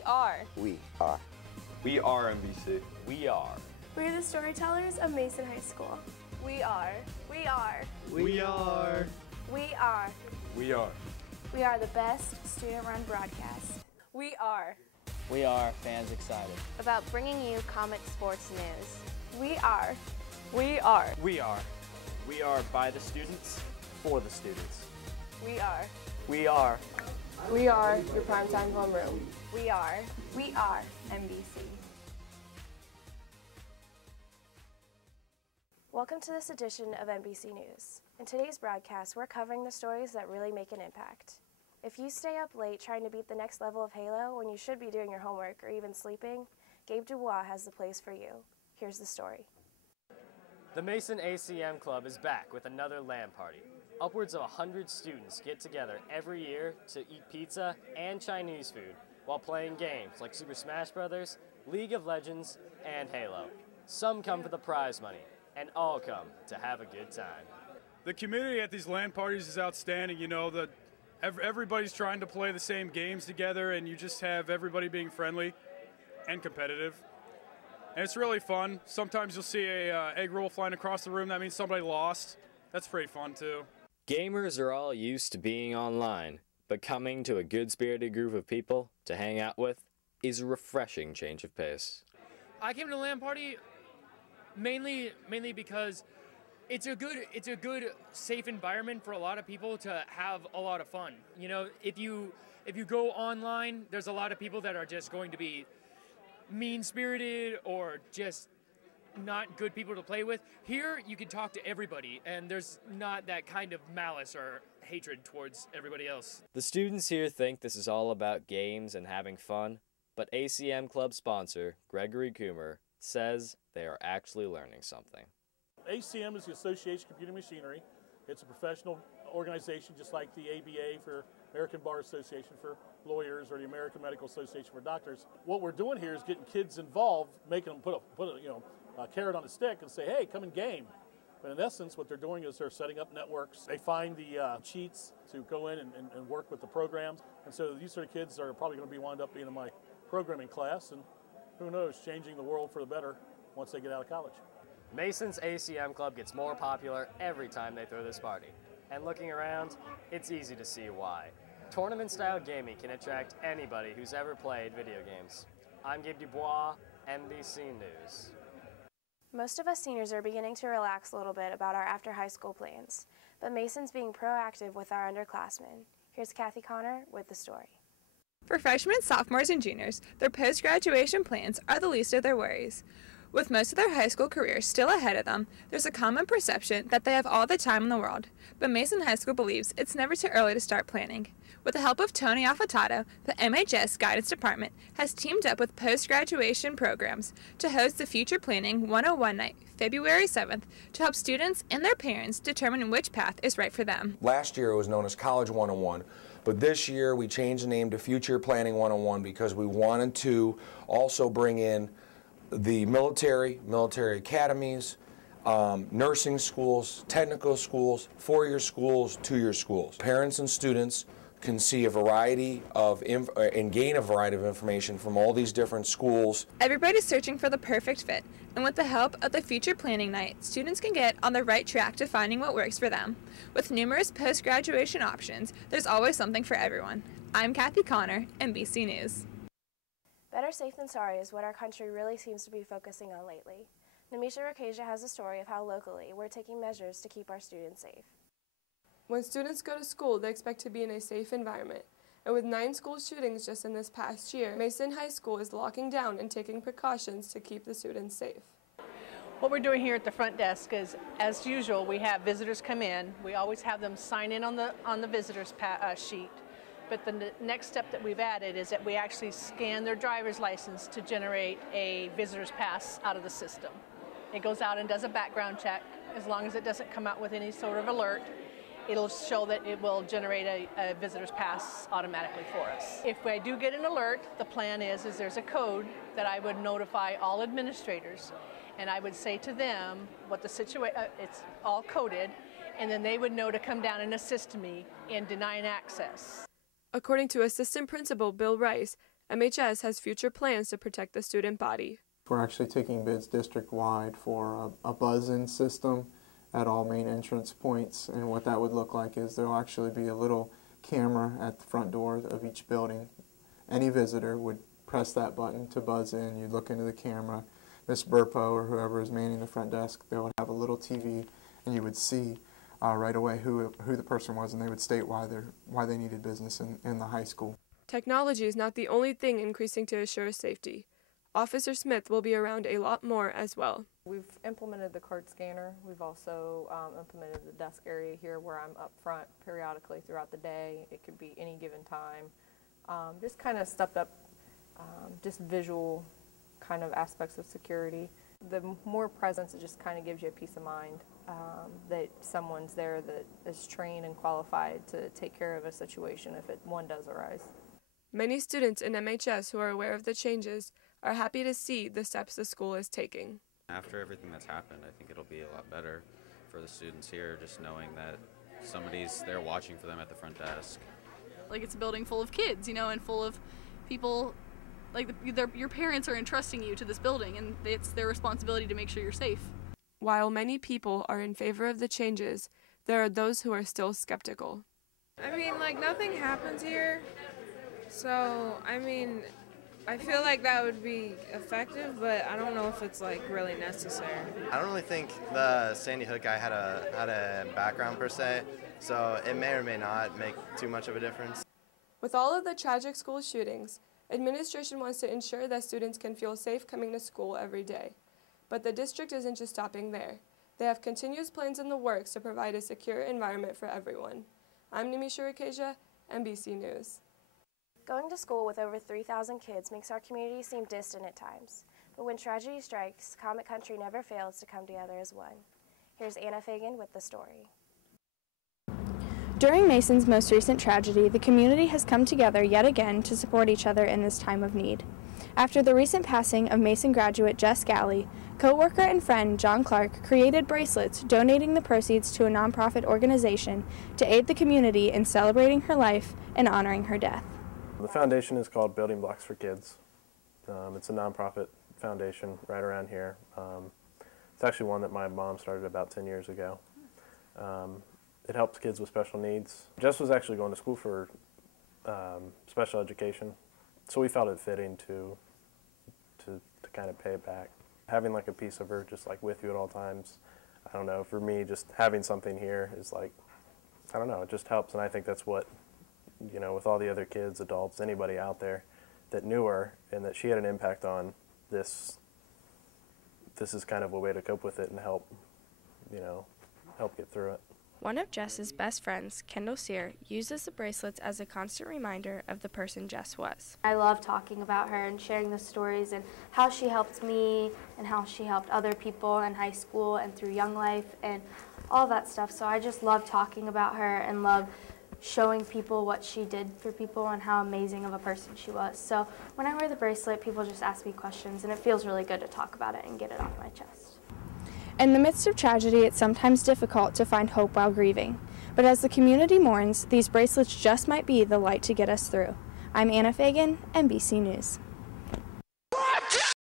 We are. We are. We are MBC. We are. We're the storytellers of Mason High School. We are. We are. We are. We are. We are. We are the best student-run broadcast. We are. We are fans excited about bringing you comic sports news. We are. We are. We are. We are by the students, for the students. We are. We are. We are your primetime homeroom. We are. We are MBC. Welcome to this edition of MBC News. In today's broadcast, we're covering the stories that really make an impact. If you stay up late trying to beat the next level of Halo when you should be doing your homework or even sleeping, Gabe Dubois has the place for you. Here's the story. The Mason ACM Club is back with another LAN party. Upwards of 100 students get together every year to eat pizza and Chinese food while playing games like Super Smash Bros., League of Legends, and Halo. Some come for the prize money, and all come to have a good time. The community at these LAN parties is outstanding. You know, everybody's trying to play the same games together, and you just have everybody being friendly and competitive. And it's really fun. Sometimes you'll see a egg roll flying across the room. That means somebody lost. That's pretty fun, too. Gamers are all used to being online, but coming to a good-spirited group of people to hang out with is a refreshing change of pace. I came to the LAN party mainly because it's a good safe environment for a lot of people to have a lot of fun. You know, if you go online, there's a lot of people that are just going to be mean-spirited or just not good people to play with. Here, you can talk to everybody, and there's not that kind of malice or hatred towards everybody else. The students here think this is all about games and having fun, but ACM Club sponsor, Gregory Coomer, says they are actually learning something. ACM is the Association of Computing Machinery. It's a professional organization just like the ABA for American Bar Association for lawyers or the American Medical Association for doctors. What we're doing here is getting kids involved, making them put a carrot on a stick and say, hey, come and game. But in essence, what they're doing is they're setting up networks. They find the cheats to go in and work with the programs. And so these sort of kids are probably going to wind up being in my programming class, and who knows, changing the world for the better once they get out of college. Mason's ACM Club gets more popular every time they throw this party. And looking around, it's easy to see why. Tournament-style gaming can attract anybody who's ever played video games. I'm Gabe Dubois, MBC News. Most of us seniors are beginning to relax a little bit about our after-high school plans, but Mason's being proactive with our underclassmen. Here's Kathy Connor with the story. For freshmen, sophomores, and juniors, their post-graduation plans are the least of their worries. With most of their high school careers still ahead of them, there's a common perception that they have all the time in the world, but Mason High School believes it's never too early to start planning. With the help of Tony Affatato, the MHS Guidance Department has teamed up with post-graduation programs to host the Future Planning 101 Night, February 7th, to help students and their parents determine which path is right for them. Last year it was known as College 101, but this year we changed the name to Future Planning 101 because we wanted to also bring in the military academies, nursing schools, technical schools, 4-year schools, 2-year schools. Parents and students can see a variety of and gain a variety of information from all these different schools. Everybody's searching for the perfect fit, and with the help of the Future Planning Night, students can get on the right track to finding what works for them. With numerous post-graduation options, there's always something for everyone. I'm Kathy Connor, MBC News. Better safe than sorry is what our country really seems to be focusing on lately. Namisha Rakesia has a story of how locally we're taking measures to keep our students safe. When students go to school, they expect to be in a safe environment. And with 9 school shootings just in this past year, Mason High School is locking down and taking precautions to keep the students safe. What we're doing here at the front desk is, as usual, we have visitors come in. We always have them sign in on the visitors sheet. But the next step that we've added is that we actually scan their driver's license to generate a visitor's pass out of the system. It goes out and does a background check. As long as it doesn't come out with any sort of alert, it'll show that it will generate a visitor's pass automatically for us. If I do get an alert, the plan is there's a code that I would notify all administrators, and I would say to them what the situation, it's all coded, and then they would know to come down and assist me in denying access. According to Assistant Principal Bill Rice, MHS has future plans to protect the student body. We're actually taking bids district-wide for a buzz-in system at all main entrance points, and what that would look like is there will actually be a little camera at the front door of each building. Any visitor would press that button to buzz in. You'd look into the camera. Miss Burpo or whoever is manning the front desk, they would have a little TV, and you would see right away who the person was, and they would state why they needed business in the high school. Technology is not the only thing increasing to assure safety. Officer Smith will be around a lot more as well. We've implemented the card scanner. We've also implemented the desk area here where I'm up front periodically throughout the day. It could be any given time. Just kind of stepped up just visual kind of aspects of security. The more presence, it just kind of gives you a peace of mind that someone's there that is trained and qualified to take care of a situation if one does arise. Many students in MHS who are aware of the changes are happy to see the steps the school is taking. After everything that's happened, I think it'll be a lot better for the students here, just knowing that somebody's there watching for them at the front desk. Like, it's a building full of kids, you know, and full of people, like your parents are entrusting you to this building, and it's their responsibility to make sure you're safe. While many people are in favor of the changes, there are those who are still skeptical. I mean, like, nothing happens here, so, I mean, I feel like that would be effective, but I don't know if it's, like, really necessary. I don't really think the Sandy Hook guy had a background per se, so it may or may not make too much of a difference. With all of the tragic school shootings, administration wants to ensure that students can feel safe coming to school every day. But the district isn't just stopping there. They have continuous plans in the works to provide a secure environment for everyone. I'm Nimisha Rakasia, MBC News. Going to school with over 3,000 kids makes our community seem distant at times. But when tragedy strikes, Comet Country never fails to come together as one. Here's Anna Fagan with the story. During Mason's most recent tragedy, the community has come together yet again to support each other in this time of need. After the recent passing of Mason graduate Jess Galley, co-worker and friend John Clark created bracelets donating the proceeds to a nonprofit organization to aid the community in celebrating her life and honoring her death. The foundation is called Building Blocks for Kids. It's a nonprofit foundation right around here. It's actually one that my mom started about 10 years ago. It helps kids with special needs. Jess was actually going to school for special education, so we felt it fitting to kind of pay it back. Having like a piece of her just like with you at all times, I don't know, for me just having something here is like, I don't know, it just helps, and I think that's what, you know, with all the other kids, adults, anybody out there that knew her and that she had an impact on this is kind of a way to cope with it and help, you know, help get through it. One of Jess's best friends, Kendall Sear, uses the bracelets as a constant reminder of the person Jess was. I love talking about her and sharing the stories and how she helped me and how she helped other people in high school and through Young Life and all that stuff. So I just love talking about her and love showing people what she did for people and how amazing of a person she was. So when I wear the bracelet, people just ask me questions, and it feels really good to talk about it and get it off my chest. In the midst of tragedy, it's sometimes difficult to find hope while grieving. But as the community mourns, these bracelets just might be the light to get us through. I'm Anna Fagan, MBC News.